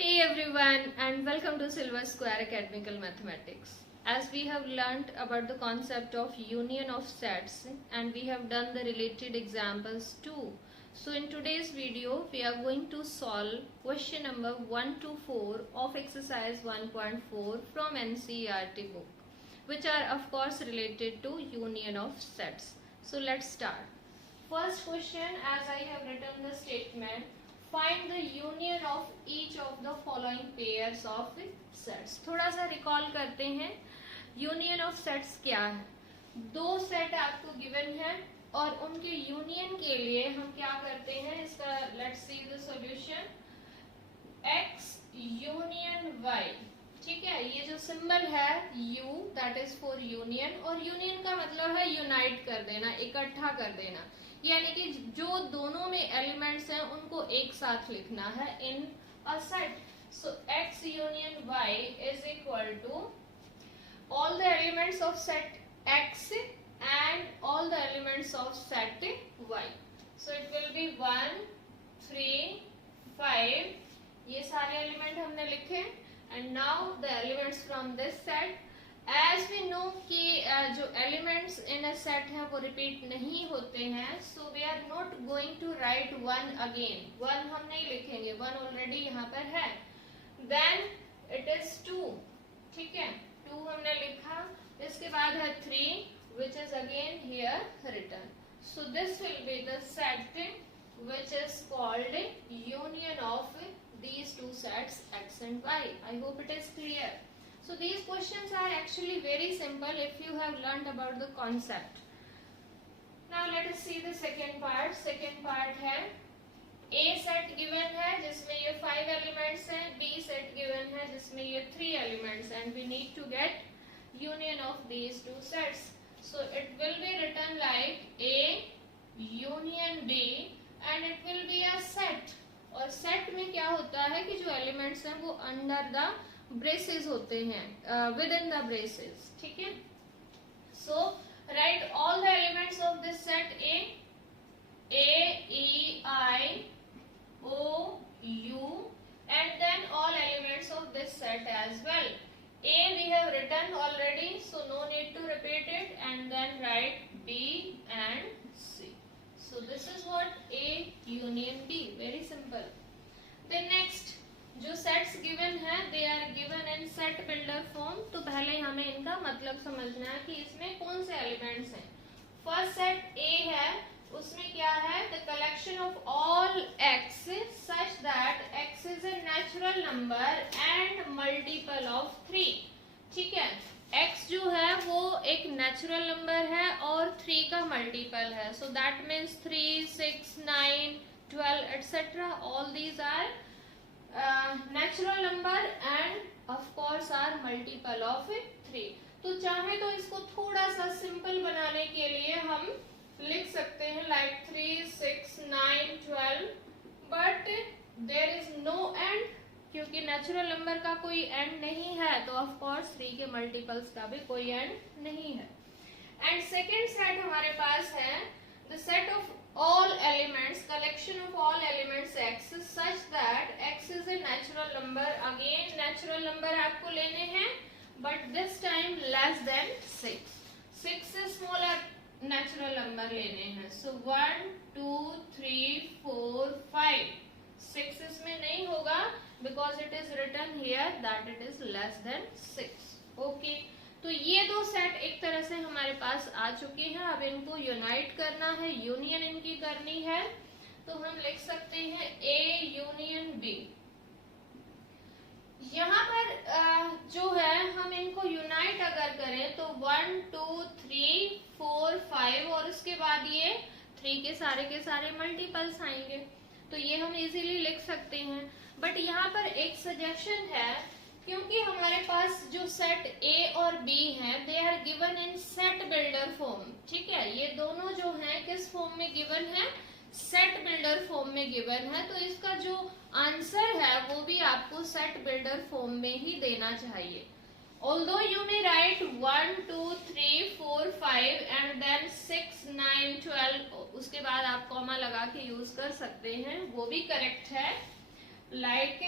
Hey everyone and welcome to Silver Square Academical Mathematics. As we have learnt about the concept of union of sets and we have done the related examples too. So in today's video we are going to solve question number 1 to 4 of exercise 1.4 from NCERT book, which are of course related to union of sets. So let's start. First question, as I have written the statement, find the union of each of the following pairs of sets. थोड़ा सा recall करते हैं union of sets क्या है. दो set आपको given है और उनके यूनियन के लिए हम क्या करते हैं, इसका let's see the solution. x union y, ठीक है. ये जो सिंबल है u that is for union, और यूनियन का मतलब है यूनाइट कर देना, इकट्ठा कर देना, यानी कि जो दोनों में एलिमेंट्स हैं उनको एक साथ लिखना है in a set. So x union y is equal to all the elements of set x and all the elements of set y. So it will be 1, 3, 5. ये सारे एलिमेंट हमने लिखे. And now the elements from this set. As we know कि जो elements in a set हैं वो repeat नहीं होते हैं, so we are not going to write 1 again. 1 हम नहीं लिखेंगे, 1 already यहाँ पर है. Then it is 2, ठीक है. 2 हमने लिखा. इसके बाद है 3, which is again here written. So this will be the set which is called union of these two sets x and y. I hope it is clear. So these questions are actually very simple if you have learnt about the concept. Now let us see the second part. Second part है A set given है जिसमें ये 5 elements हैं, B set given है जिसमें ये 3 elements, and we need to get union of these two sets. So it will be written like A union B and it will be a set. और set में क्या होता है कि जो elements हैं वो under the braces होते हैं, within the braces, ठीक है. So write all the elements of this set A E I O U and then all elements of this set as well. A we have written already, so no need to repeat it, and then write B and C. So this is what A union B, very simple. Then next जो sets given है they are given in set builder form. तो पहले हमें इनका मतलब समझना है कि इसमें कौन से एलिमेंट्स हैं. फर्स्ट सेट ए है, उसमें क्या है, the collection of all x such that x is a natural number and multiple of 3, ठीक है. x जो है वो एक नेचुरल नंबर है और 3 का मल्टीपल है. So that means 3, 6, 9, 12 etcetera, all these are natural number and of course are multiple of 3. तो चाहे तो इसको थोड़ा सा सिंपल बनाने के लिए हम लिख सकते हैं like 3, 6, 9, 12, but there is no end, क्योंकि नेचुरल नंबर का कोई एंड नहीं है तो ऑफ कोर्स 3 के मल्टीपल्स का भी कोई एंड नहीं है. एंड सेकेंड सेट हमारे पास है the set of all elements, collection of all elements x such that x is a natural number. Again natural number आपको लेने हैं but this time less than 6. 6 से smaller natural number लेने हैं. So 1, 2, 3, 4, 5. 6 इसमें नहीं होगा because it is written here that it is less than 6. Okay. तो ये दो सेट एक तरह से हमारे पास आ चुके हैं. अब इनको यूनाइट करना है, यूनियन इनकी करनी है. तो हम लिख सकते हैं A यूनियन B. यहाँ पर जो है हम इनको यूनाइट अगर करें तो 1, 2, 3, 4, 5 और उसके बाद ये 3 के सारे मल्टीपल्स आएंगे. तो ये हम इजीली लिख सकते हैं. बट यहाँ पर एक सजेशन है, क्योंकि हमारे पास जो सेट A और B हैं they are given in set builder form, ठीक है. ये दोनों जो हैं किस फॉर्म में गिवन है, सेट बिल्डर फॉर्म में गिवन है. तो इसका जो आंसर है वो भी आपको सेट बिल्डर फॉर्म में ही देना चाहिए. Although you may write 1, 2, 3, 4, 5 and then 6, 9, 12, उसके बाद आप कॉमा लगा के यूज कर सकते हैं, वो भी करेक्ट है. like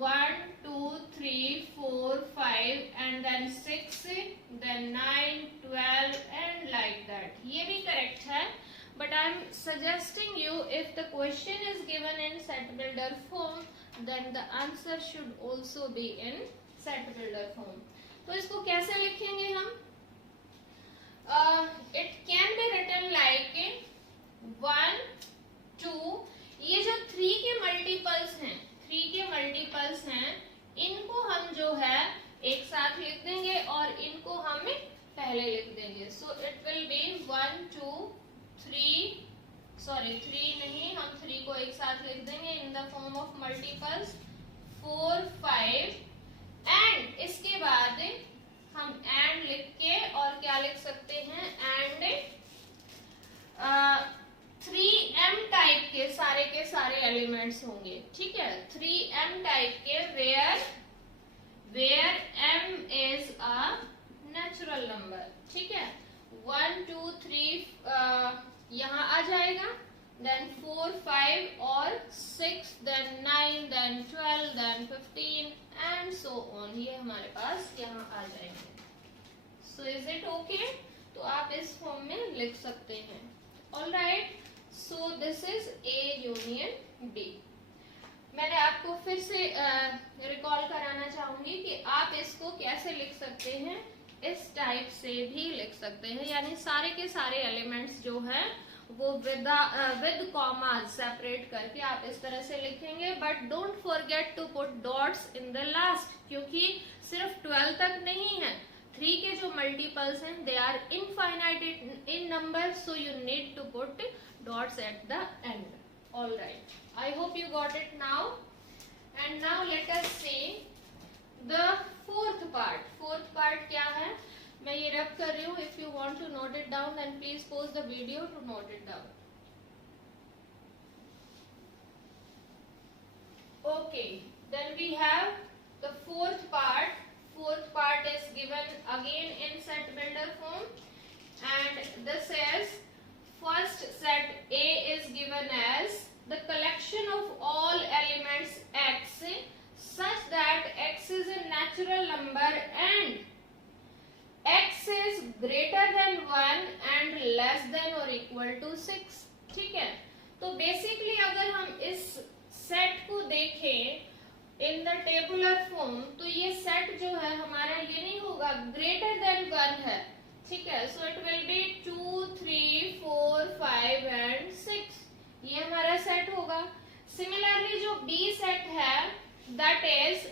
1 2 3 4 5 and then 6 then 9 12 and like that. ये भी करेक्ट है, but I am suggesting you if the question is given in set builder form then the answer should also be in set builder form. तो इसको कैसे लिखेंगे हम? It can be written like 1 2, ये जो 3 के मल्टीपल्स हैं, 3 के मल्टीपल्स हैं, इनको हम जो है एक साथ लिख देंगे और इनको हम पहले लिख देंगे. So it will be 1 2 3, sorry 3 नहीं, हम 3 को एक साथ लिख देंगे in the form of multiples 4 5 and इसके बाद हम एंड लिख के और क्या लिख सकते हैं, एंड 3m टाइप के सारे एलिमेंट्स होंगे. ठीक है, 3m टाइप के where m is a natural number. ठीक है, 1 2 3 यहाँ आ जाएगा, देन 4 5 और 6 then 9 then 12 then 15 and so on. ये हमारे पास यहाँ आ जाएंगे. So is it okay? तो आप इस फॉर्म में लिख सकते हैं. All right, so this is A union B. मैंने आपको फिर से रिकॉल कराना चाहूंगी कि आप इसको कैसे लिख सकते हैं, इस टाइप से भी लिख सकते हैं, यानी सारे के सारे एलिमेंट्स जो है वो विद कॉमा सेपरेट करके आप इस तरह से लिखेंगे. But don't forget to put dots in the last, क्योंकि सिर्फ 12 तक नहीं है, 3 के जो मल्टीपल्स हैं they are infinite in number, so you need to put dots at the end. All right, I hope you got it now. And now let us see the fourth part. Fourth part क्या है, मैं ये रब कर रही हूँ. If you want to note it down then please pause the video to note it down. Okay, then we have the fourth part. Fourth part is given again in set builder form, and this is first set A is given as the collection of all elements x such that x is a natural number and x is greater than 1 and less than or equal to 6. ठीक है, तो basically अगर हम इस set को देखें in the tabular form, तो ये सेट जो है हमारा ये नहीं होगा, ग्रेटर देन 1 है. ठीक है, so it will be 2 3 4 5 and 6, ये हमारा सेट होगा. सिमिलरली जो बी सेट है that is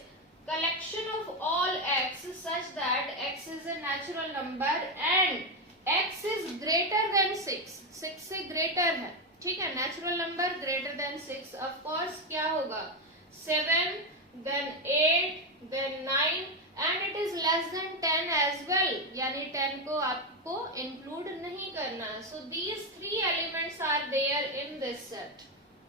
collection of all x such that x is a natural number and x is greater than 6, 6 से ग्रेटर है. ठीक है, natural number greater than 6, of course क्या होगा 7 then 8 then 9 and it is less than 10 as well, यानी 10 को आपको include नहीं करना. so these 3 elements are there in this set.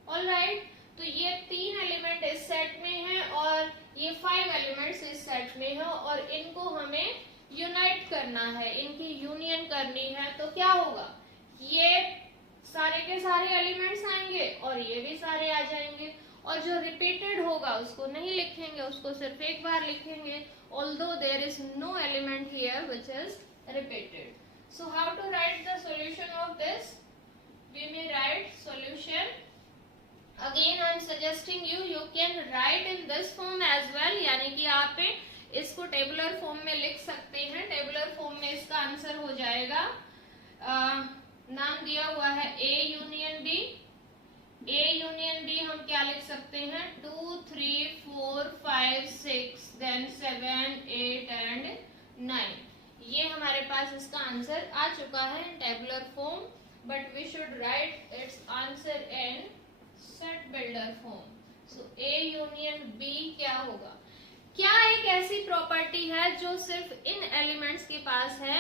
all right, तो ये 3 एलिमेंट इस सेट में हैं और ये 5 एलिमेंट्स इस सेट में हैं और इनको हमें यूनाइट करना है, इनकी यूनियन करनी है. तो क्या होगा, ये सारे के सारे एलिमेंट्स आएंगे और ये भी सारे आ जाएंगे, और जो रिपीटेड होगा उसको नहीं लिखेंगे, उसको सिर्फ एक बार लिखेंगे, although there is no element here which is repeated. So how to write the solution of this? We may write solution. Again I am suggesting you can write in this form as well, यानी कि आप इसको tabular form में लिख सकते हैं. Tabular form में इसका आंसर हो जाएगा, नाम दिया हुआ है A union B. A union B हम क्या लिख सकते हैं, 2 3 4 5 6 देन 7 8 एंड 9. ये हमारे पास इसका आंसर आ चुका है in tabular form, but we should write its answer in set builder form. So A union B क्या होगा, क्या एक ऐसी प्रॉपर्टी है जो सिर्फ इन एलिमेंट्स के पास है,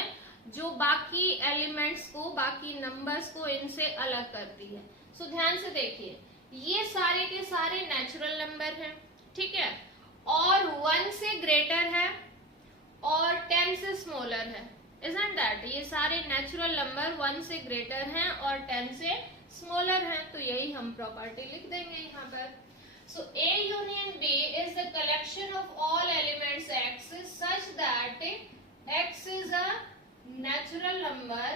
जो बाकी एलिमेंट्स को, बाकी नंबर्स को इनसे अलग करती है. सो ध्यान से देखिए, ये सारे के सारे नेचुरल नंबर हैं. ठीक है, और 1 से ग्रेटर है और 10 से स्मॉलर है. isn't that? ये सारे नेचुरल नंबर 1 से ग्रेटर हैं और 10 से स्मॉलर हैं, तो यही हम प्रॉपर्टी लिख देंगे यहाँ पर. So A union B is the collection of all elements X such that X is a natural number,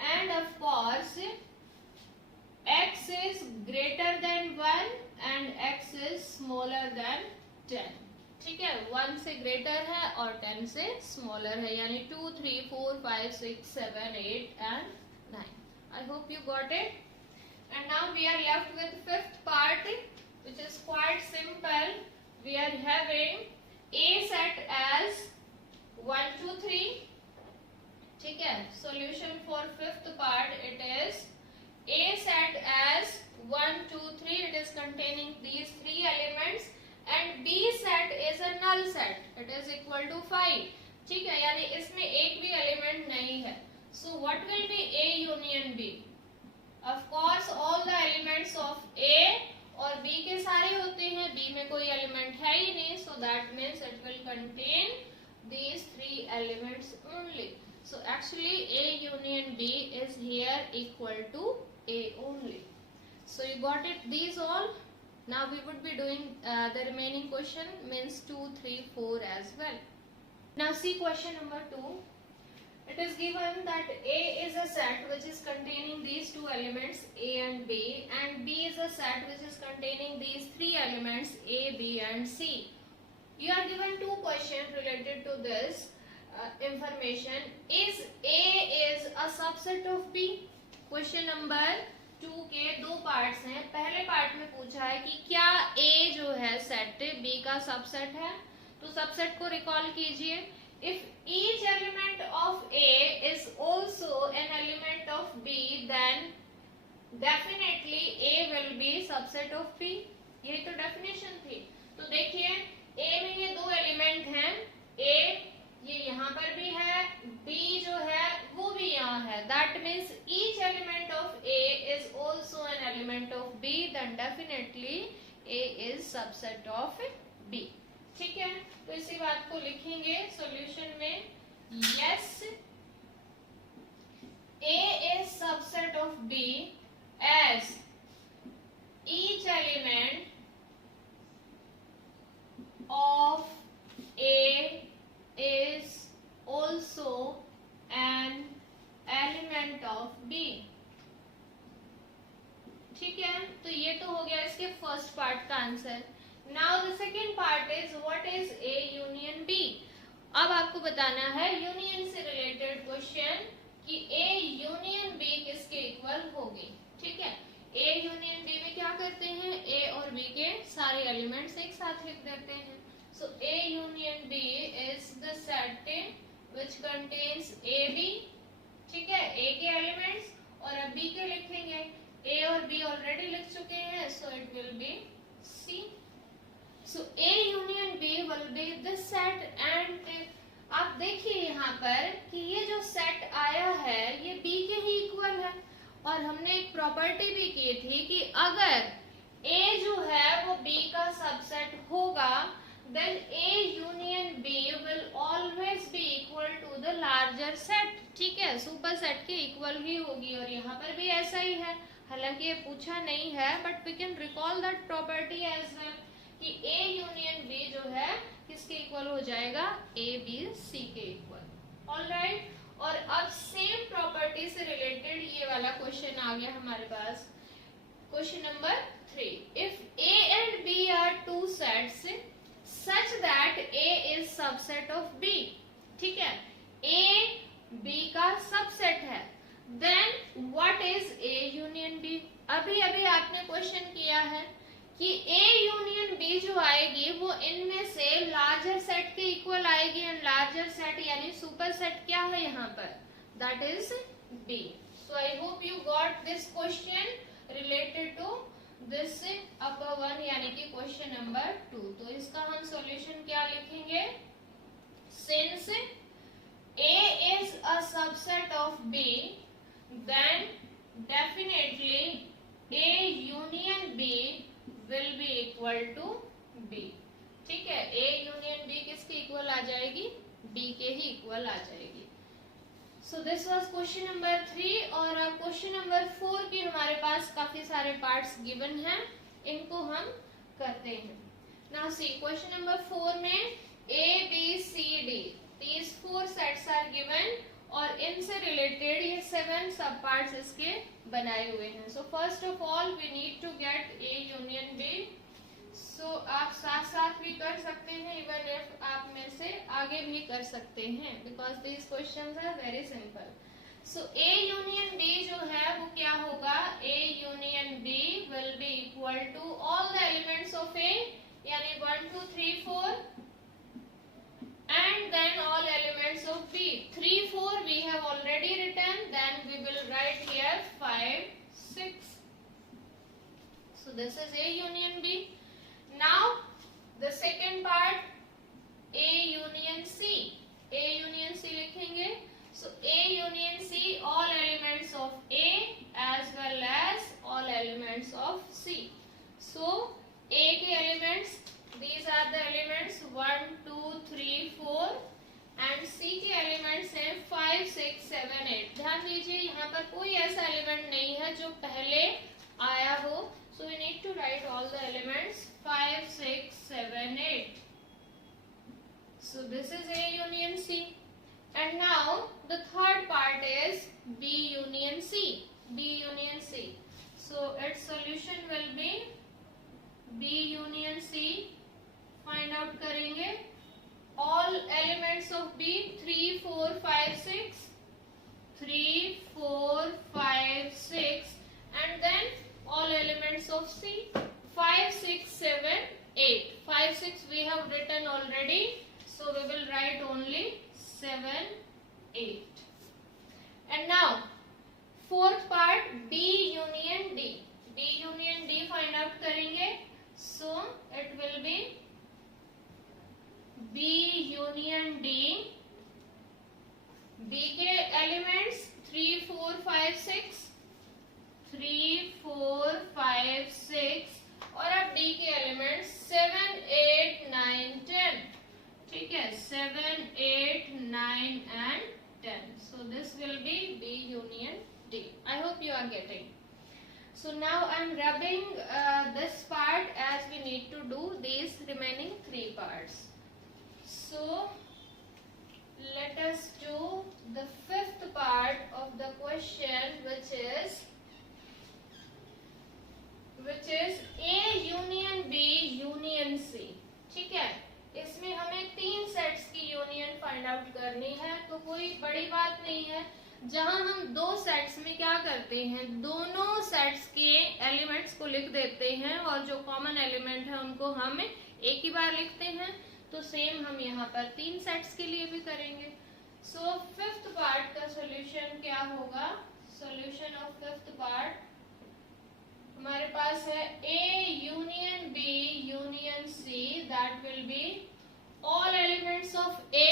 and of course X is greater than 1 and X is smaller than 10. ठीक है, 1 से greater है और 10 से smaller है, यानी 2, 3, 4, 5, 6, 7, 8 and 9. I hope you got it. And now we are left with fifth part, which is quite simple. We are having A set as 1, 2, 3. ठीक है, solution for fifth part, it is A set as 1, 2, 3. It is containing these three elements. And B set is a null set. It is equal to 5. ठीक है, यानी इसमें एक भी element नहीं है. So what will be A union B? Of course all the elements of A और B के सारे होते हैं. B में कोई एलिमेंट है ही नहीं. So that means it will contain these three elements only. So actually A union B is here equal to A only. So you got it, these all. Now we would be doing the remaining question, means 2, 3, 4 as well. Now see question number 2. It is given that A is a set which is containing these two elements A and B, and B is a set which is containing these three elements A, B and C. You are given two questions related to this information. Is A is a subset of B? Question number 2 के दो parts हैं. पहले part में पूछा है कि क्या A जो है सेट B का सबसेट है. तो सबसेट को रिकॉल कीजिए. If each element of A is also an element of B, then definitely A will be subset of B. यही तो डेफिनेशन थी. तो देखिए A में ये दो एलिमेंट हैं. A ये यहाँ पर भी है, B जो है वो भी यहाँ है. That means each element of A is also an element of B. Then definitely A is subset of B. ठीक है, तो इसी बात को लिखेंगे सॉल्यूशन में. Yes, A is subset of B as each element of A is also an element of B. ठीक है, तो ये तो हो गया इसके फर्स्ट पार्ट का answer. Now the second part is what is A union B. अब आपको बताना है यूनियन से रिलेटेड क्वेश्चन कि A यूनियन B किसके इक्वल होगी. ठीक है, A यूनियन B में क्या करते हैं, A और B के सारे एलिमेंट्स एक साथ लिख देते हैं. So A union B is the set which contains AB. ठीक है, A के एलिमेंट्स और अब B के लिखेंगे. A और B ऑलरेडी लिख चुके हैं, so it will be C. So A union B will be this set. And आप देखिए यहाँ पर कि ये जो सेट आया है ये B के ही इक्वल है. और हमने एक प्रॉपर्टी भी की थी कि अगर A जो है वो B का सबसेट होगा, then A union B will always be equal to the larger set. ठीक है, सुपर सेट के इक्वल ही होगी. और यहाँ पर भी ऐसा ही है. हालांकि ये पूछा नहीं है, but we can recall that property as well कि A union B जो है किसके इक्वल हो जाएगा, A B C के इक्वल. ऑलराइट, और अब सेम प्रॉपर्टी से रिलेटेड ये वाला क्वेश्चन आ गया हमारे पास. Question number 3. If A and B are two sets such that A is subset of B. ठीक है, A B का सबसेट है. Then what is A union B? अभी अभी आपने क्वेश्चन किया है कि A union B जो आएगी वो इनमें से लार्जर सेट के इक्वल आएगी. एंड लार्जर सेट यानी सुपर सेट क्या है यहाँ पर, that is B. So I hope you got this question related to this upper one यानी कि क्वेश्चन नंबर 2. तो इसका हम सॉल्यूशन क्या लिखेंगे, since A is a subset of B, then definitely A union B will be equal to B. ठीक है, A union B किसके इक्वल आ जाएगी, B के ही इक्वल आ जाएगी. So this was question number 3 और क्वेश्चन नंबर 4 की हमारे पास काफी सारे पार्ट्स गिवन हैं, इनको हम करते हैं। नाउ सी क्वेश्चन नंबर 4 में A B C D these 4 sets are given और इनसे रिलेटेड ये 7 सब पार्ट्स इसके बनाए हुए हैं। So first of all we need to get A union B। So आप साथ साथ भी कर सकते हैं, इवन इफ आप में से आगे भी कर सकते हैं, because these questions are very simple. So A union B जो है वो क्या होगा, A union B will be equal to all the elements of A, यानी 1 2 3 4 and then all elements of B. 3 4 we have already written, then we will write here 5 6. So this is A union B. Now the second part A union C. A union C लिखेंगे। So A union C all elements of A as well as all elements of C. So A के elements, these are the elements 1 2 3 4 and C के elements हैं 5 6 7 8। ध्यान दीजिए यहाँ पर कोई ऐसा एलिमेंट नहीं है जो पहले आया हो। So we need to write all the elements 5 6 7 8. So this is A union C. And now the third part is B union C. B union C. So its solution will be B union C. Find out करेंगे all elements of B 3 4 5 6 3 4 5 6 and then all elements of C 5 6 7 8. 5 6 we have written already, so we will write only 7 8. And now fourth part B union D. B union D find out करेंगे, so it will be B union D. B के elements 3 4 5 6 3 4 5 6 और अब D के elements 7 8 9 10। ठीक है, 7 8 9 and 10. So this will be B union D. I hope you are getting. So now I am rubbing this part as we need to do these remaining 3 parts. So let us do the fifth part of the question, which is A union B union C. ठीक है, इसमें हमें 3 sets की union find out करनी है, तो कोई बड़ी बात नहीं है। जहां हम 2 सेट्स में क्या करते हैं, दोनों सेट्स के एलिमेंट्स को लिख देते हैं और जो कॉमन एलिमेंट है उनको हम एक ही बार लिखते हैं, तो सेम हम यहाँ पर 3 सेट्स के लिए भी करेंगे। सो फिफ्थ पार्ट का सोल्यूशन क्या होगा, सोल्यूशन ऑफ फिफ्थ पार्ट हमारे पास है A union B union C, that will be all elements of A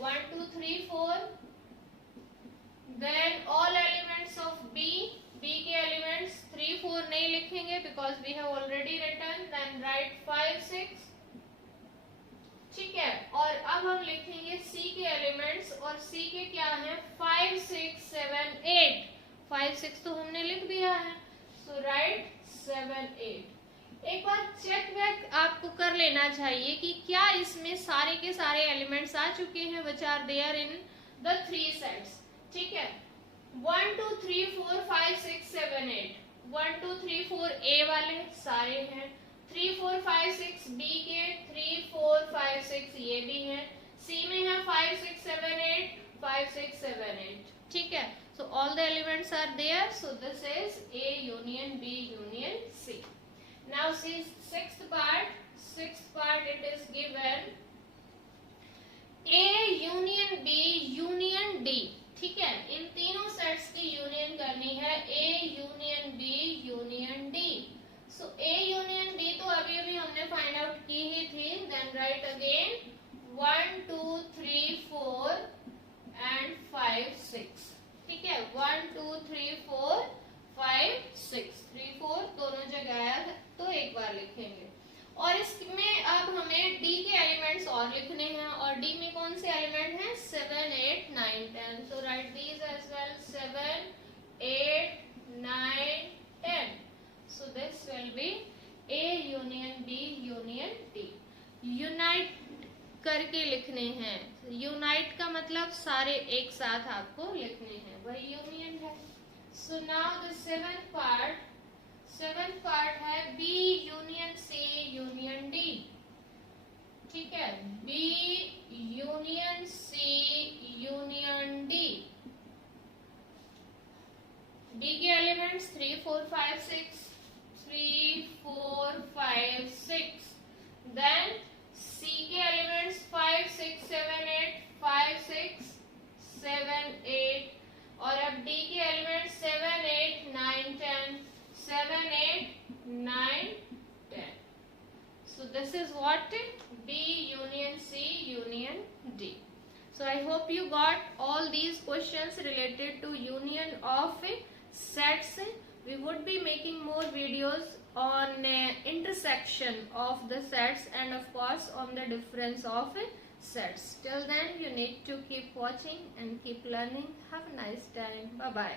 1 2 3 4, then all elements of B. B के एलिमेंट्स 3 4 नहीं लिखेंगे because we have already written, then write 5 6। ठीक है, और अब हम लिखेंगे C के एलिमेंट्स, और C के क्या हैं 5 6 7 8। 5 6 तो हमने लिख दिया है, सो राइट 7 8। एक बार चेक बैक आपको कर लेना चाहिए कि क्या इसमें सारे के सारे एलिमेंट्स आ चुके हैं which are there in the 3 sets. ठीक है, 1 2 3 4 5 6 7 8, 1 2 3 4 A वाले सारे हैं, 3 4 5 6 B के, 3 4 5 6 ये भी हैं, C में है 5 6 7 8 5 6 7 8। ठीक है, so all the elements are there, so this is A union B union C. Now see sixth part it is given A union B union D. ठीक है, इन तीनों सेट्स की यूनियन करनी है, A union B union D. So A union B तो अभी अभी हमने फाइंड आउट की ही थी, then write again 1 2 3 4 and 5 6। ठीक है, 1 2 3 4 5 6, 3 4 दोनों जगह आया है तो एक बार लिखेंगे। और इसमें अब हमें D के एलिमेंट्स और लिखने हैं, और D में कौन से एलिमेंट हैं? 7, 8, 9, 10. So write these as well. 7, 8, 9, 10. So this will be A union B union D. Unite करके लिखने हैं. Unite का मतलब सारे एक साथ आपको लिखने हैं, वही यूनियन है. So now the seventh part है B union C union D. ठीक है, B union C union D. D के एलिमेंट्स 3, 4, 5, 6. 3, 4, 5, 6. Then C के एलिमेंट्स 5, 6, 7, 8. 5, 6, 7, 8. और अब D के elements 7, 8, 9, 10. 7, 8, 9, 10. So this is what B union C union D. So I hope you got all these questions related to union of sets. We would be making more videos on intersection of the sets and of course on the difference of sets. Till then you need to keep watching and keep learning. Have a nice time. Bye bye.